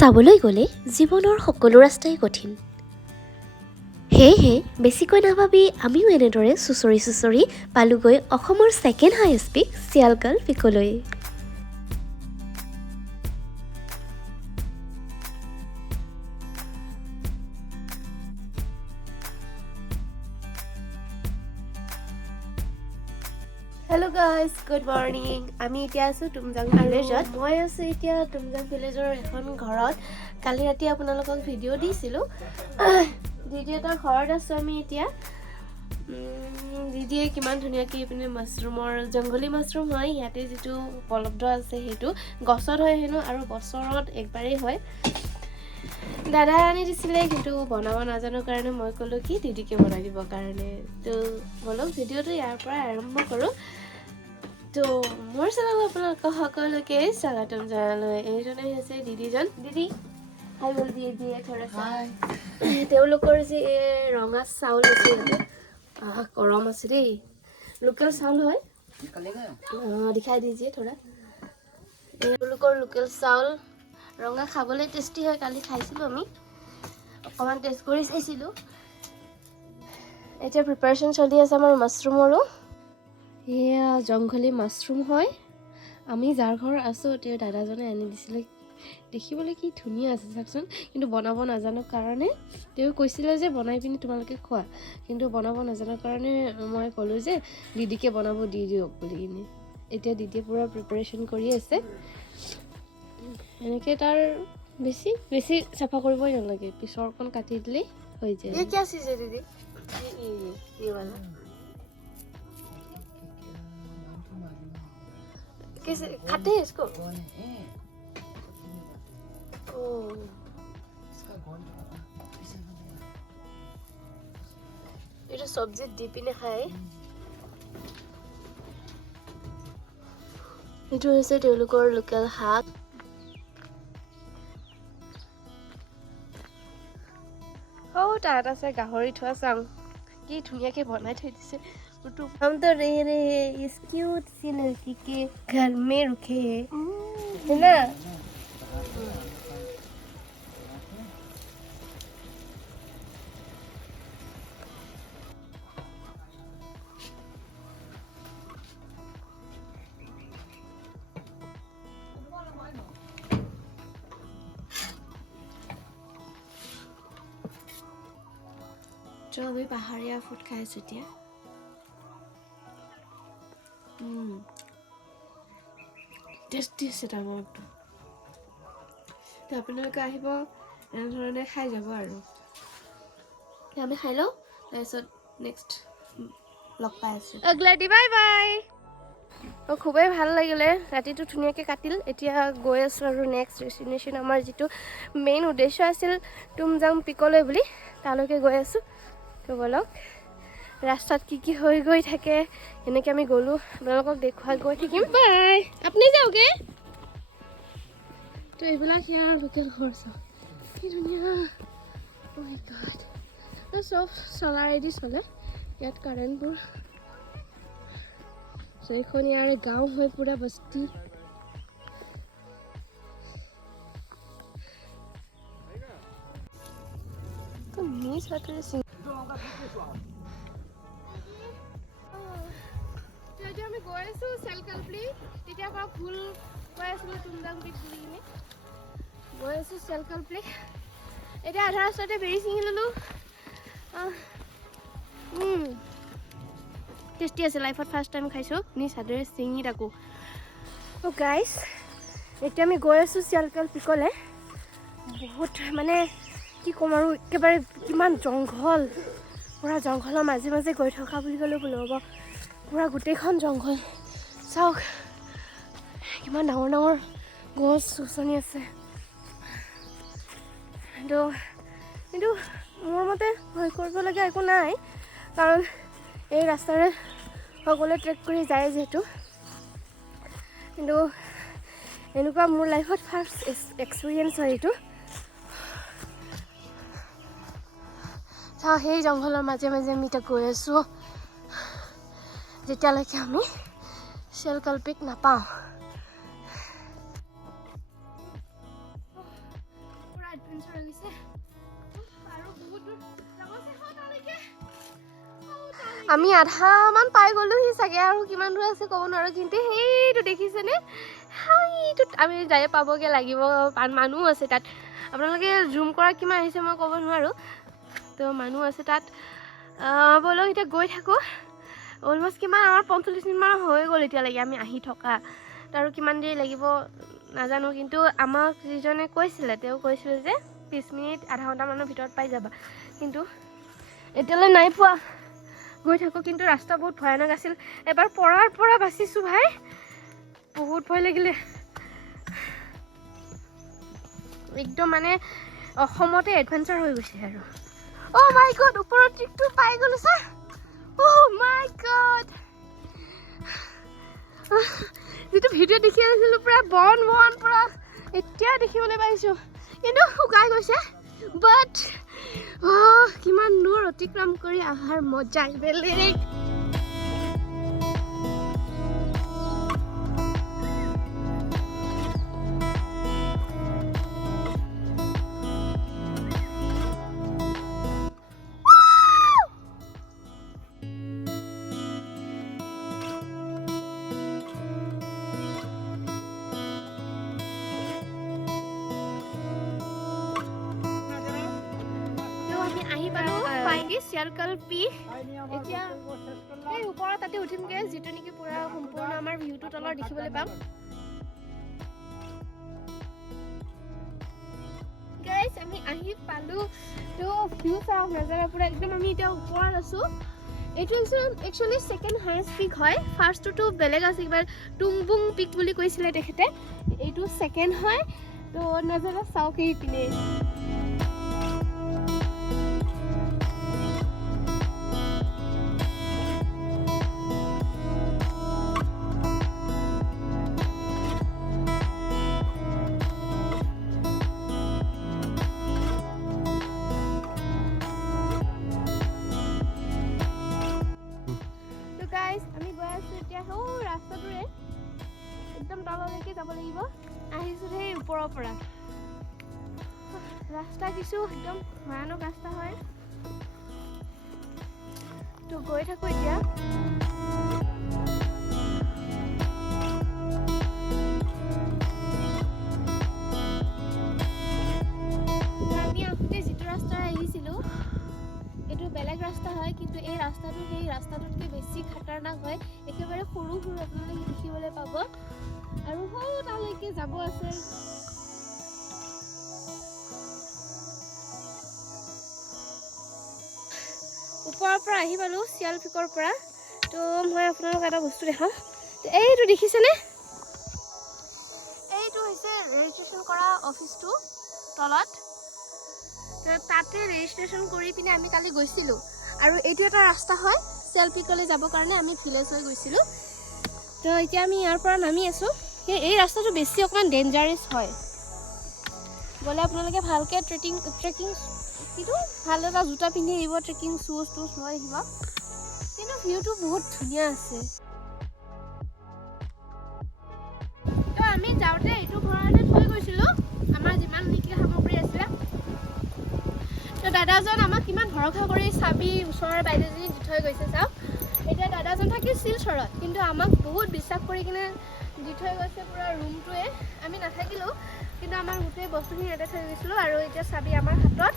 চাবলৈ গ'লে জীৱনৰ সকলো ৰাস্তাই কঠিন। সেয়েহে বেছিকৈ নাভাবি আমিও এনেদৰে চুচৰি পালোগৈ অসমৰ ছেকেণ্ড হাইষ্ট পিক চিয়ালকাল পিকলৈ। Hello' guys, good morning. আমি এতিয়া আছোঁ তুমজাং ভিলেজত। মই আছোঁ এতিয়া তুমজাং ভিলেজৰ এখন ঘৰত। কালি ৰাতি আপোনালোকক ভিডিঅ' দিছিলোঁ। দিদি এটাৰ ঘৰত আছোঁ আমি এতিয়া। দিদিয়ে কিমান ধুনীয়াকৈ এইপিনে মাছৰুমৰ জংঘলী মাছৰুম হয়, ইয়াতে যিটো উপলব্ধ আছে সেইটো গছত হয় হেনো, আৰু বছৰত একবাৰেই হয়। দাদাই আনি দিছিলে, কিন্তু বনাব নাজানো কাৰণে মই ক'লোঁ কি দিদিকে বনাই দিবৰ কাৰণে। তো বলক ভিডিঅ'টো ইয়াৰ পৰা আৰম্ভ কৰোঁ। তো মোৰ চেনেলত আপোনালোকক সকলোকে স্বাগতম জনালোঁ। এইজনে হৈছে দিদিজন। দিদি হাই বল দিয়ে থৰা চাই। তেওঁলোকৰ যে ৰঙা চাউল আছে, গৰম আছে দেই, লোকেল চাউল হয়। দেখাই দিজিয়ে থৰা। তেওঁলোকৰ লোকেল চাউল ৰঙা, খাবলৈ টেষ্টি হয়। কালি খাইছিলোঁ আমি, অকণমান টেষ্ট কৰি চাইছিলোঁ। এতিয়া প্ৰিপাৰেশ্যন চলি আছে আমাৰ মাছৰুমৰো। এয়া জংঘলী মাছৰুম হয়। আমি যাৰ ঘৰ আছোঁ তেওঁ দাদাজনে আনি দিছিলে। দেখিবলৈ কি ধুনীয়া আছে চাওকচোন, কিন্তু বনাব নাজানো কাৰণে তেওঁ কৈছিলে যে বনাই পিনি তোমালোকে খোৱা, কিন্তু বনাব নাজানো কাৰণে মই ক'লোঁ যে দিদিকে বনাব দি দিয়ক বুলি কিনে। এতিয়া দিদিয়ে পূৰা প্ৰিপাৰেশ্যন কৰি আছে। এনেকৈ তাৰ বেছি চাফা কৰিবই নালাগে, পিছৰ অকণ কাটি দিলেই হৈ যায়। এই क्या चीज़ है दीदी? ये वाला कैसे खाते हैं इसको? এইটো চব্জিত দি পিনে খায়। এইটো হৈছে তেওঁলোকৰ লোকেল শাক। তাত আছে গাহৰি থোৱা চাং, কি ধুনীয়াকে বনাই থৈ দিছে। हम तो रह रहे हैं इस क्यूट सी लड़की के घर में रुके हैं, है ना? তো আমি পাহাৰীয়া ফুড খাই আছোঁ এতিয়া। টেষ্টি আছে ডাঙৰটো। তো আপোনালোকে আহিব, এনেধৰণে খাই যাব আৰু। আমি খাই লওঁ, তাৰপিছত নেক্সট লগ পাই আছোঁ। অগ্লাডি বাই বাই। খুবেই ভাল লাগিলে, ৰাতিটো ধুনীয়াকৈ কাটিল। এতিয়া গৈ আছোঁ আৰু নেক্সট ডেষ্টিনেশ্যন, আমাৰ যিটো মেইন উদ্দেশ্য আছিল তুমজাং পিকলৈ বুলি, তালৈকে গৈ আছোঁ। তো বলক ৰাস্তাত কি হৈ গৈ থাকে, এনেকৈ আমি গ'লোঁ, আপোনালোকক দেখুৱাই গৈ থাকিম। বাই, আপুনি যাওঁগে। তো এইবিলাক ইয়াৰ লোকেল ঘৰ চাওঁ, কি ধুনীয়া। অ' মাই গড, চব চলাৰেদি চলে ইয়াত কাৰেণ্টবোৰ। এইখন ইয়াৰ গাঁও হয়, পুৰা বস্তি। এতিয়া আমি গৈ আছোঁ চেলকালপলি। তেতিয়াৰ পৰা ভুল কৈ আছিলোঁ তুমজাং পিক বুলি কিনে, গৈ আছোঁ চেলকালপলি। এতিয়া আধা ৰাস্তাতে বেৰি ছিঙি ল'লোঁ। টেষ্টি আছে, লাইফত ফাৰ্ষ্ট টাইম খাইছোঁ নিজ হাতেৰে ছিঙি থাকোঁ। ত' গাইজ, এতিয়া আমি গৈ আছোঁ চিয়ালকাল পিকলৈ। বহুত মানে কি ক'ম আৰু, একেবাৰে কিমান জংঘল, পূৰা জংঘলৰ মাজে মাজে গৈ থকা বুলি ক'লেও ভুল হ'ব। পূৰা গোটেইখন জংঘল চাওক, কিমান ডাঙৰ ডাঙৰ গছ গছনি আছে। কিন্তু মোৰ মতে ভয় কৰিবলগীয়া একো নাই, কাৰণ এই ৰাস্তাৰে সকলোৱে ট্ৰেক কৰি যায় যিহেতু। কিন্তু এনেকুৱা মোৰ লাইফত ফাৰ্ষ্ট এক্সপিৰিয়েঞ্চ হয় এইটো। চাওঁ, সেই জংঘলৰ মাজে মাজে আমি এতিয়া গৈ আছোঁ, যেতিয়ালৈকে আমি চিয়ালকাল পিক নাপাওঁ। আমি আধামান পাই গ'লোহি চাগে, আৰু কিমান দূৰ আছে ক'ব নোৱাৰোঁ। কিন্তু সেইটো দেখিছেনে, সেইটোত আমি যাই পাবগৈ লাগিব। মানুহ আছে তাত, আপোনালোকে জুম কৰা কিমান আহিছে মই ক'ব নোৱাৰোঁ। তো মানুহ আছে তাত। ব'লক এতিয়া গৈ থাকোঁ। অলমষ্ট কিমান আমাৰ 45 মিনিটমান হৈ গ'ল এতিয়ালৈকে আমি আহি থকা। আৰু কিমান দেৰি লাগিব নাজানো, কিন্তু আমাক যিজনে কৈছিলে তেওঁ কৈছিলে যে 20 মিনিট আধা ঘণ্টামানৰ ভিতৰত পাই যাবা, কিন্তু এতিয়ালৈ নাই পোৱা। গৈ থাকোঁ, কিন্তু ৰাস্তা বহুত ভয়ানক আছিল। এবাৰ পৰাৰ পৰা বাচিছোঁ ভাই, বহুত ভয় লাগিলে। একদম মানে অসমতে এডভেঞ্চাৰ হৈ গৈছে আৰু। অ' মাই গড, ওপৰৰ ট্ৰিকটো পাই গ'লো ছাৰ। অ' মাই গড, যিটো ভিডিঅ' দেখি আছিলোঁ পুৰা বন পুৰা, এতিয়া দেখিবলৈ পাইছোঁ। কিন্তু শুকাই গৈছে। বাট কিমান দূৰ অতিক্ৰম কৰি অহাৰ মজাই বেলেগ। আহি পালোঁ ফাইনেলি চিয়ালকাল পিক। এতিয়া এই ওপৰত তাতে উঠিমগৈ, যিটো নেকি পুৰা সম্পূৰ্ণ আমাৰ ভিউটো তলত দেখিবলৈ পাম। গাইজ আমি আহি পালোঁ। তো ভিউ চাওক, নাজাৰা পুৰা একদম আমি এতিয়া ওপৰত আছোঁ। এইটো একচুৱেলি ছেকেণ্ড হায়েষ্ট পিক হয়। ফাৰ্ষ্টটোতো বেলেগ আছে, কিবা টুংবুং পিক বুলি কৈছিলে তেখেতে। এইটো ছেকেণ্ড হয়। তো নাজাৰা চাওক এইপিনে। আমি গৈ আছোঁ এতিয়া ৰাস্তাটোৰে একদম তললৈকে যাব লাগিব। আহিছোঁ সেই ওপৰৰ পৰা। ৰাস্তা কিছু একদম ভয়ানক ৰাস্তা হয়। তো গৈ থাকোঁ এতিয়া। আমি আহোঁতে যিটো ৰাস্তাৰে আহিছিলোঁ এইটো বেলেগ ৰাস্তা হয়, কিন্তু এই ৰাস্তাটো সেই ৰাস্তাটোতকৈ বেছি খাতাৰনাক হয়। একেবাৰে সৰু আপোনালোকে দেখিবলৈ পাব, আৰু তালৈকে যাব আছে। ওপৰৰ পৰা আহি পালোঁ চিয়াল পিকৰ পৰা। তো মই আপোনালোকক এটা বস্তু দেখাওঁ। এইটো দেখিছেনে, এইটো হৈছে ৰেজিষ্ট্ৰেশ্যন কৰা অফিচটো তলত। তো তাতে ৰেজিষ্ট্ৰেশ্যন কৰি পিনে আমি কালি গৈছিলোঁ, আৰু এইটো এটা ৰাস্তা হয় চিয়াল পিকলৈ যাবৰ কাৰণে। আমি ভিলেজ হৈ গৈছিলোঁ। তো এতিয়া আমি ইয়াৰ পৰা নামি আছোঁ। এই ৰাস্তাটো বেছি অকণমান ডেঞ্জাৰাছ হয়। গ'লে আপোনালোকে ভালকৈ ট্ৰেকিং কিন্তু ভাল এটা জোতা পিন্ধি আহিব, ট্ৰেকিং শ্বুজ লৈ আহিব। কিন্তু ভিউটো বহুত ধুনীয়া আছে। তো আমি যাওঁতে এইটো ঘৰতে থৈ গৈছিলোঁ আমাৰ যিমান নেকি সামগ্ৰী আছিলে। তো দাদাজন আমাক কিমান ভৰসা কৰি চাবি ওচৰৰ বাইদেউজনী দি থৈ গৈছে চাওক। এতিয়া দাদাজন থাকে শিলচৰত, কিন্তু আমাক বহুত বিশ্বাস কৰি কিনে দি থৈ গৈছে পুৰা ৰুমটোৱে। আমি নাথাকিলোঁ, কিন্তু আমাৰ গোটেই বস্তুখিনি ইয়াতে থৈ গৈছিলোঁ, আৰু এতিয়া চাবি আমাৰ হাতত।